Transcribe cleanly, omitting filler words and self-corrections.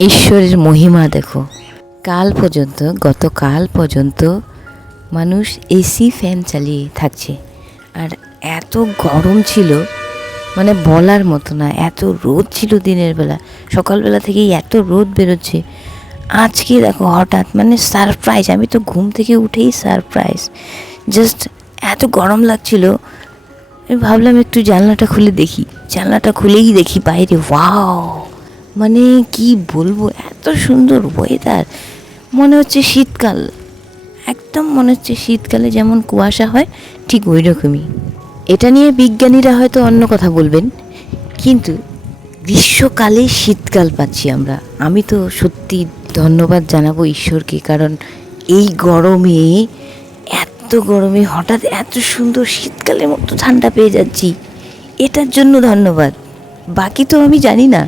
ঈশ্বরের মহিমা দেখো। গতকাল পর্যন্ত মানুষ এসি ফ্যান চালিয়ে থাকছে, আর এত গরম ছিল মানে বলার মতো না। এত রোদ ছিল দিনের বেলা, সকালবেলা থেকেই এত রোদ বেরোচ্ছে। আজকে দেখো হঠাৎ মানে সারপ্রাইজ, আমি তো ঘুম থেকে উঠেই সারপ্রাইজ, জাস্ট এত গরম লাগছিল। আমি ভাবলাম একটু জানলাটা খুলে দেখি, জানলাটা খুলেই দেখি বাইরে, ওয়াও, মানে কি বলবো, এত সুন্দর ওয়েদার, মনে হচ্ছে শীতকাল, একদম মনে হচ্ছে শীতকালে যেমন কুয়াশা হয় ঠিক ওই রকমই। এটা নিয়ে বিজ্ঞানীরা হয়তো অন্য কথা বলবেন, কিন্তু গ্রীষ্মকালে শীতকাল পাচ্ছি আমরা। আমি তো সত্যি ধন্যবাদ জানাবো ঈশ্বরকে, কারণ এই গরমে, এত গরমে হঠাৎ এত সুন্দর শীতকালের মতো ঠান্ডা পেয়ে যাচ্ছি, এটার জন্য ধন্যবাদ। বাকি তো আমি জানি না।